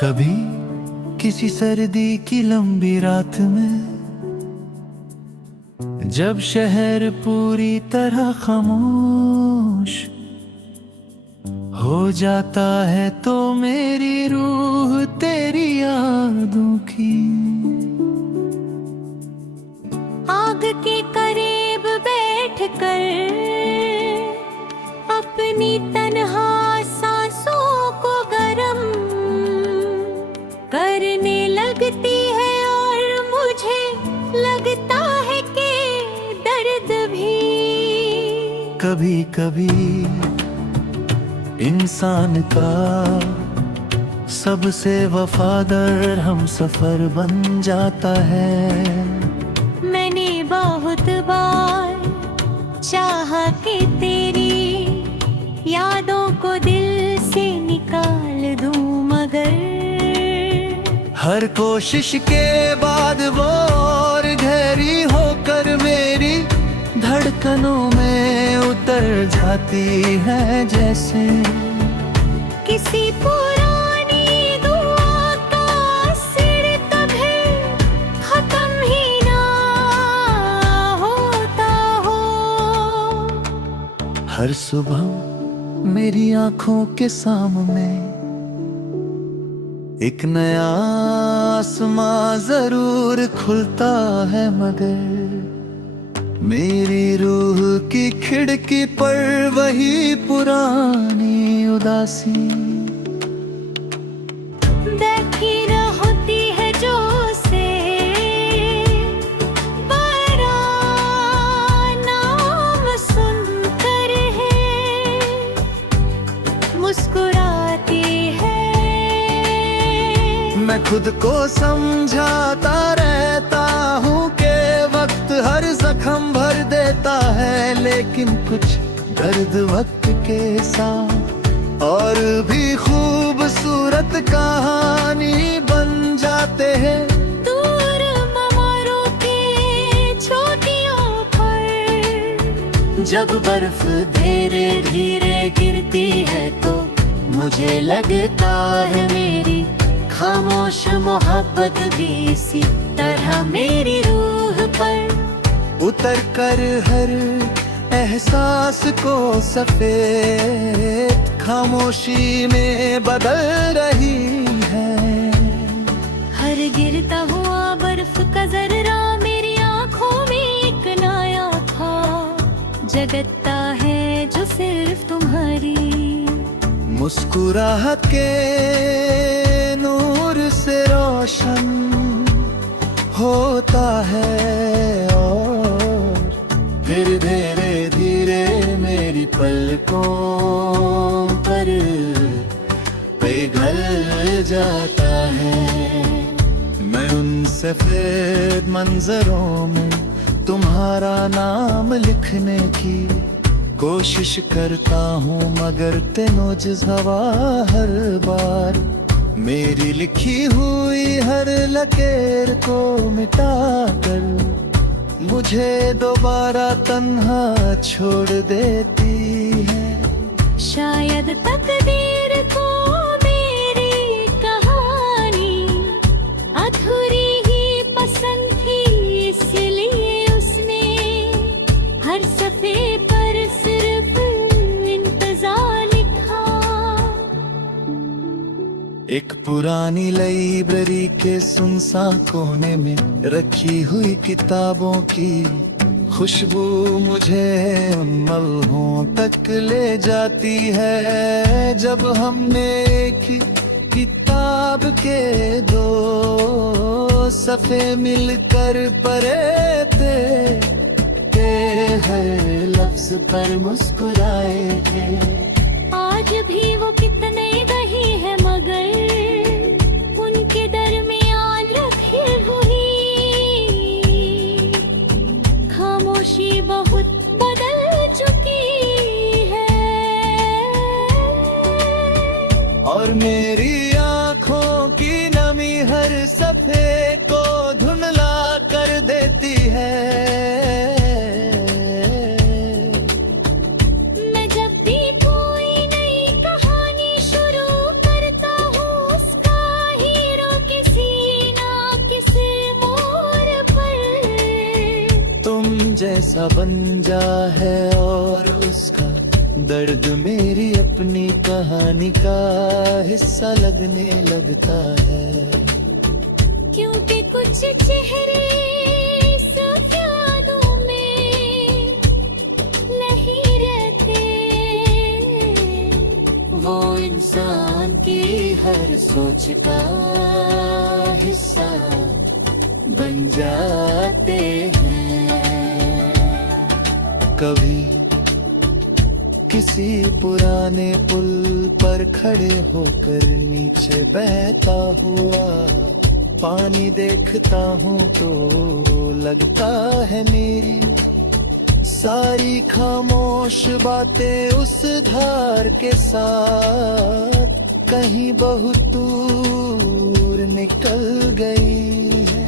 कभी किसी सर्दी की लंबी रात में जब शहर पूरी तरह खामोश हो जाता है तो मेरी रूह तेरी यादों की आग के करीब बैठकर अपनी तन्हा सांसों को गरम करने लगती है और मुझे लगता है कि दर्द भी कभी कभी इंसान का सबसे वफादार हम सफर बन जाता है। मैंने बहुत बार चाहा कि तेरी यादों को दिल से निकाल दूं, मगर हर कोशिश के बाद वो और गहरी होकर मेरी धड़कनों में उतर जाती है, जैसे किसी पुरानी दुआ का असर कभी खत्म ही ना होता हो। हर सुबह मेरी आंखों के सामने एक नया आसमां जरूर खुलता है, मगर मेरी रूह की खिड़की पर वही पुरानी उदासी बैठी न होती है जो से बड़ा नाम सुनकर है मुस्कुराती है। मैं खुद को समझाता रहता हूँ कि वक्त हर जख्म भर देता है, लेकिन कुछ दर्द वक्त के साथ और भी खूबसूरत कहानी बन जाते हैं। दूर ममरों की चोटियों पर जब बर्फ धीरे धीरे गिरती है तो मुझे लगता है मेरी खामोश मोहब्बत भी इसी तरह मेरी रूह पर उतर कर हर एहसास को सफेद खामोशी में बदल रही है। हर गिरता हुआ बर्फ का जर्रा मेरी आंखों में एक नया था जगता है जो सिर्फ तुम्हारी मुस्कुराहट के नूर से रोशन होता है और फिर धीरे धीरे मेरी पलकों पर पिघल जाता है। मैं उन सफेद मंजरों में तुम्हारा नाम लिखने की कोशिश करता हूँ, मगर तेनोज हवा हर बार मेरी लिखी हुई हर लकीर को मिटा कर मुझे दोबारा तन्हा छोड़ देती है। शायद तकदीर को मेरी कहानी अधूरी ही पसंद थी, इसलिए उसने हर सफे पर सिर्फ इंतजार लिखा। एक पुरानी लाइब्रेरी के सुनसान कोने में रखी हुई किताबों की खुशबू मुझे उन लम्हों तक ले जाती है जब हमने एक ही किताब के दो सफ़े मिलकर पढ़े थे, हर लफ्ज पर मुस्कुराए थे। आज भी वो कितने दही है मगर उनके दरमियान रखी हुई खामोशी बहुत बदल चुकी है। और मेरी आँखों की नमी हर सफ़े को धुंधला कर देती है। मैं जब भी कोई नई कहानी शुरू करता हूँ उसका जैसा बन जा है, और उसका दर्द मेरी अपनी कहानी का हिस्सा लगने लगता है। क्योंकि कुछ चेहरे सब यादों में नहीं रहते, वो इंसान की हर सोच का हिस्सा बन जाते हैं। कभी किसी पुराने पुल पर खड़े होकर नीचे बहता हुआ पानी देखता हूँ तो लगता है मेरी सारी खामोश बातें उस धार के साथ कहीं बहुत दूर निकल गई है।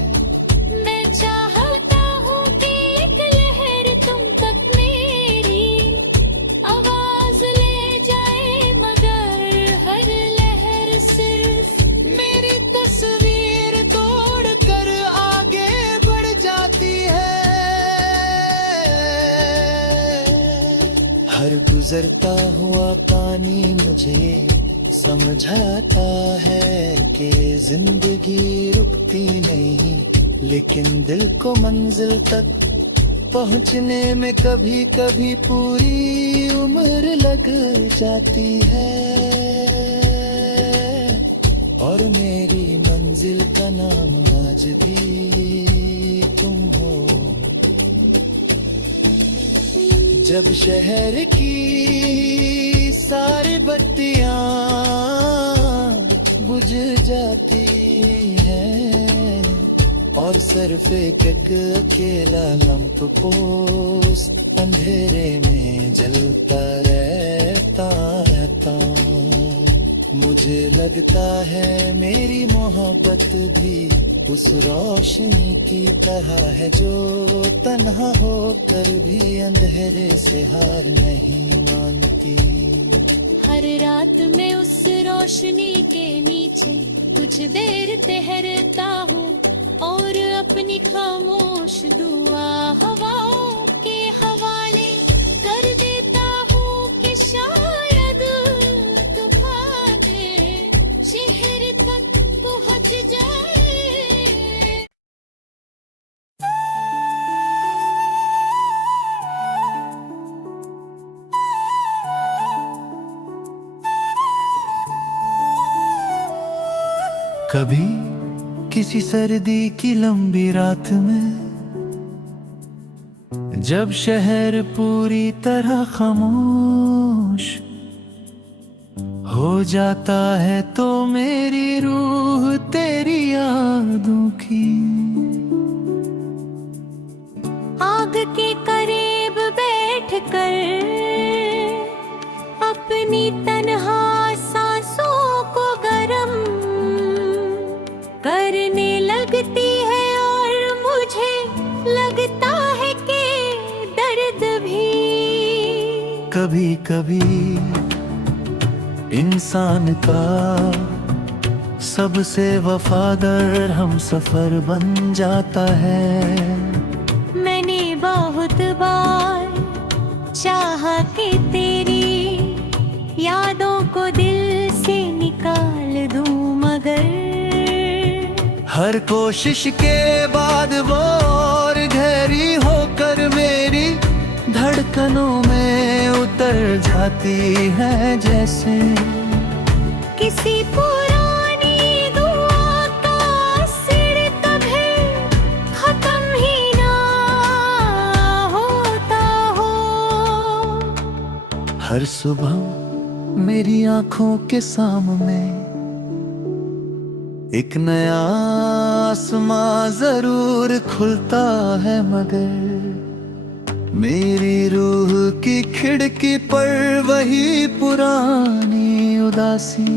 मैं चाहता हूँ कि एक लहर तुम तक मेरी आवाज ले जाए, मगर हर लहर सिर्फ मेरी तस्वीर तोड़ कर आगे बढ़ जाती है। हर गुजरता हुआ पानी मुझे समझाता है कि जिंदगी रुकती नहीं, लेकिन दिल को मंजिल तक पहुंचने में कभी कभी पूरी उम्र लग जाती है। और मेरी मंजिल का नाम आज भी तुम हो। जब शहर की सारी बत्तियां बुझ जाती हैं और सिर्फ एक अकेला लंप पोस्ट अंधेरे में जलता रहता मुझे लगता है मेरी मोहब्बत भी उस रोशनी की तरह है जो तन्हा होकर भी अंधेरे से हार नहीं मानती। हर रात में उस रोशनी के नीचे कुछ देर ठहरता हूँ और अपनी खामोश दुआ हवाओं के हवाले कर देता हूँ कि शायद तूफान शहर तक पहुँच जाए। कभी किसी सर्दी की लंबी रात में जब शहर पूरी तरह खामोश हो जाता है तो मेरी रूह तेरी यादों की आग के करीब बैठकर अपनी तन्हा सांसों को गरम करने लगती है और मुझे लगता है कि दर्द भी कभी कभी इंसान का सबसे वफादार हम सफर बन जाता है। मैंने बहुत बार चाहा कि तेरी यादों को दिल से निकाल दूं, मगर हर कोशिश के बाद वो और गहरी होकर मेरी धड़कनों में उतर जाती है, जैसे किसी पुरानी दुआ का असर कभी खत्म ही ना होता हो। हर सुबह मेरी आंखों के सामने एक नया आसमां जरूर खुलता है, मगर मेरी रूह की खिड़की पर वही पुरानी उदासी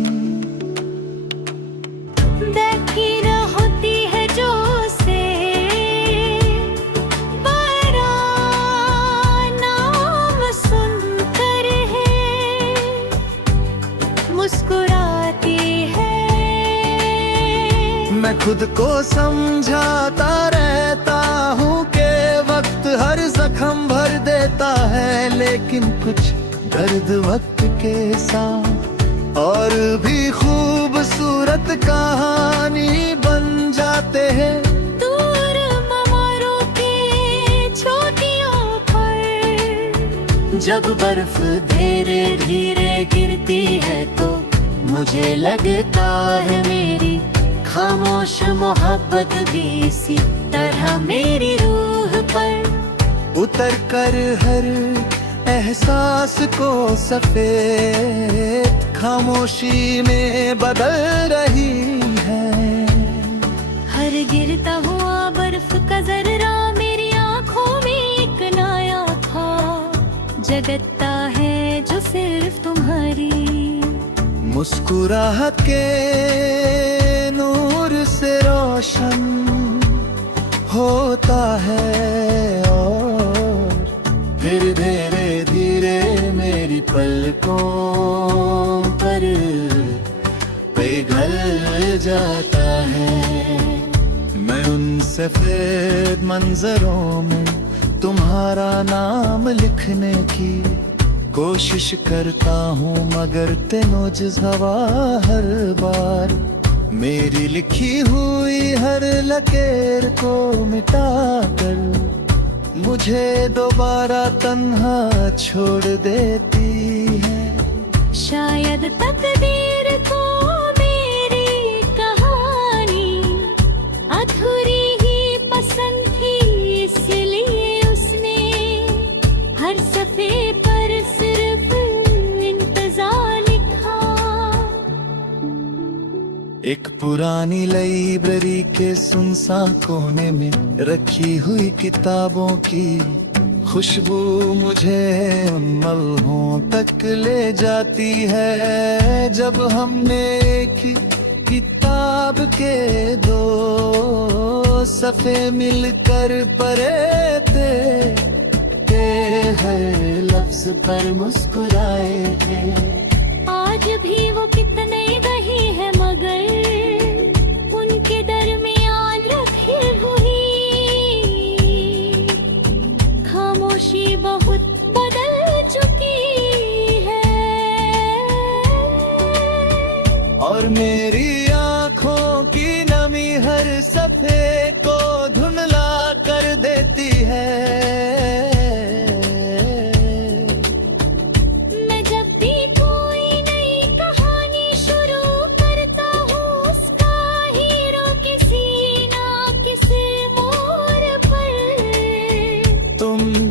देखी न होती है जो से बड़ा नाम सुनकर है मुस्कुराती है। मैं खुद को समझाता रहता हूँ कि वक्त हर रहता है, लेकिन कुछ दर्द वक्त के साथ और भी खूबसूरत कहानी बन जाते हैं। दूर ममारों के छोटियों पर जब बर्फ धीरे धीरे गिरती है तो मुझे लगता है मेरी खामोश मोहब्बत भी इसी तरह मेरी रूह पर उतर कर हर एहसास को सफेद खामोशी में बदल रही है। हर गिरता हुआ बर्फ का जर्रा मेरी आंखों में एक नया था, जगता है जो सिर्फ तुम्हारी मुस्कुराहट के नूर से रोशन होता है और फिर धीरे धीरे मेरी पलकों पर पिघल जाता है। मैं उन सफेद मंजरों में तुम्हारा नाम लिखने की कोशिश करता हूँ, मगर तेनोज हवा हर बार मेरी लिखी हुई हर लकीर को मिटा कर मुझे दोबारा तन्हा छोड़ देती है। शायद तकदीर को मेरी कहानी अधूरी ही पसंद थी, इसलिए उसने हर सफे पर सिर्फ इंतजार लिखा। एक पुरानी लाइब्रेरी के सुनसान कोने में रखी हुई किताबों की खुशबू मुझे उन लम्हों तक ले जाती है, जब हमने एक ही किताब के दो सफ़े मिलकर पढ़े थे, हर लफ्ज पर मुस्कुराए थे। आज भी वो कितने दही है, मगर उनके दरमियान रखी हुई खामोशी बहुत बदल चुकी है। और मेरी आँखों की नमी हर सफ़े को धुंधला कर देती है।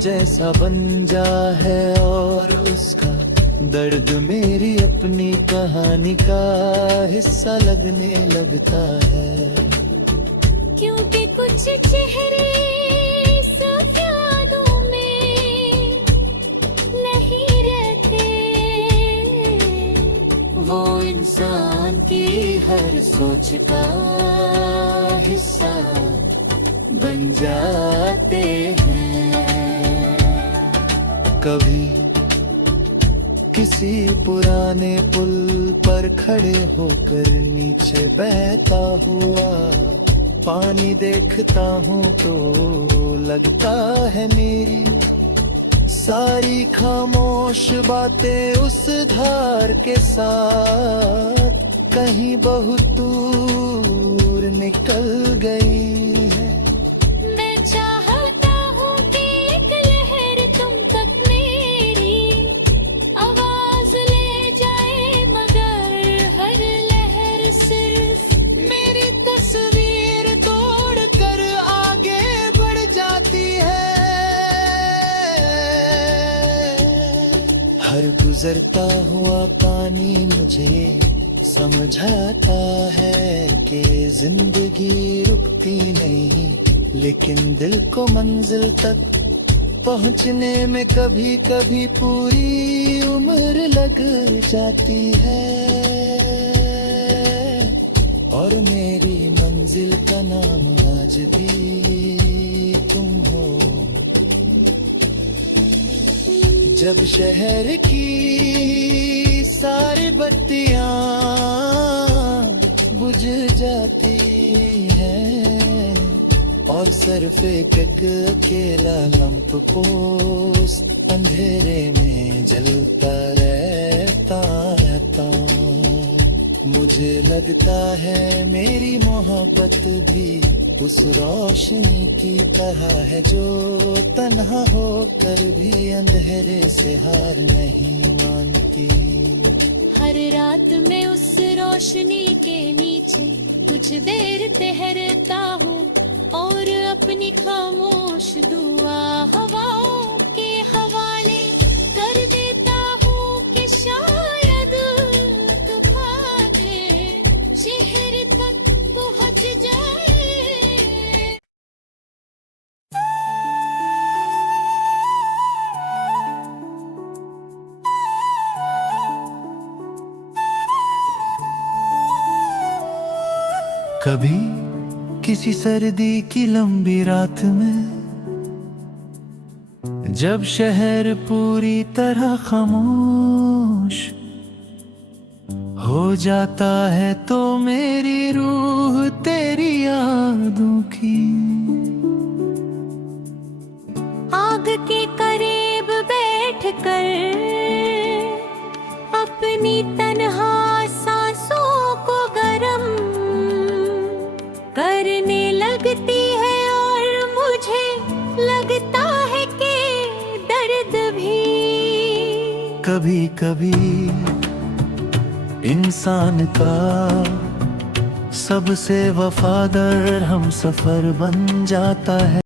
जैसा बन जा है और उसका दर्द मेरी अपनी कहानी का हिस्सा लगने लगता है, क्योंकि कुछ चेहरे सब यादों में नहीं रहते, वो इंसान की हर सोच का हिस्सा बन जाते हैं। कभी किसी पुराने पुल पर खड़े होकर नीचे बहता हुआ पानी देखता हूँ तो लगता है मेरी सारी खामोश बातें उस धार के साथ कहीं बहुत दूर निकल गई है। हर गुजरता हुआ पानी मुझे समझाता है कि जिंदगी रुकती नहीं, लेकिन दिल को मंजिल तक पहुंचने में कभी कभी पूरी उम्र लग जाती है। और मेरी मंजिल का नाम आज भी तुम हो। जब शहर की सारी बत्तियां बुझ जाती हैं और और सिर्फ एक अकेला लंप पोस्ट अंधेरे में जलता रहता रहता। मुझे लगता है मेरी मोहब्बत भी उस रोशनी की तरह है जो तन्हा होकर भी अंधेरे से हार नहीं मानती। हर रात में उस रोशनी के नीचे कुछ देर ठहरता हूँ और अपनी खामोश दुआ हवाओं के हवाले कर देता हूँ कि शायद शहर तक पहुँच जाए। कभी किसी सर्दी की लंबी रात में जब शहर पूरी तरह खामोश हो जाता है तो मेरी रूह तेरी यादों की आग के करीब बैठकर अपनी तन्हा सांसों को गरम करने लगती है और मुझे लगता है कि दर्द भी कभी कभी इंसान का सबसे वफादार हम सफर बन जाता है।